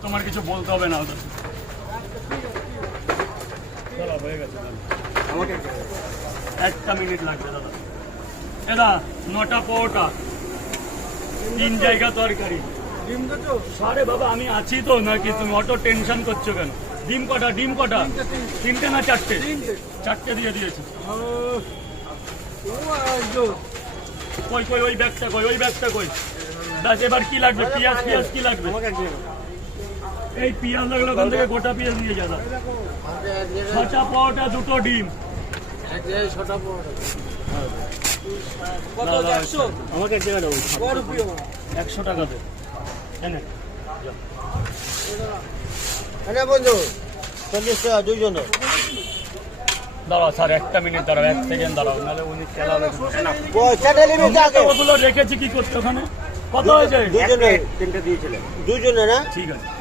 তোমার কিছু বলতে হবে না ওদের। দাদা হয়ে গেছে, আমাকে 1 মিনিট লাগবে দাদা। দাদা 9টা পরোটা, 3 জায়গা তরকারি। সারে বাবা আমি আছি তো, নাকি তুমি অত টেনশন করছো কেন? ডিম কটা? ডিম কটা? 3টে না 4টে? 4টে দিয়ে দিয়েছি। কই কই ওই ব্যাগটা কই? ওই ব্যাগটা কই? দাস এবার কি লাগবে? পেঁয়াজ পেঁয়াজ কি লাগবে? এই পেঁয়াজ লাগলো ওখান থেকে, গোটা পেঁয়াজ নিয়ে যাবে। 6টা পরোটা, 2টো ডিম। আমাকে 100 টাকা দে। বন্ধু 40 টাকা দুইজনে। দাঁড়াও স্যার, 1 মিনিট দাঁড়াও, 1 সেকেন্ড দাঁড়াও, নাহলে উনি খেলাবে। পয়সাটা নিবি আগে। ওগুলো রেখেছি কি করতে ওখানে? কত হয়েছে? দুজনে 3টা দিয়েছিলেন, দুজনে না? ঠিক আছে।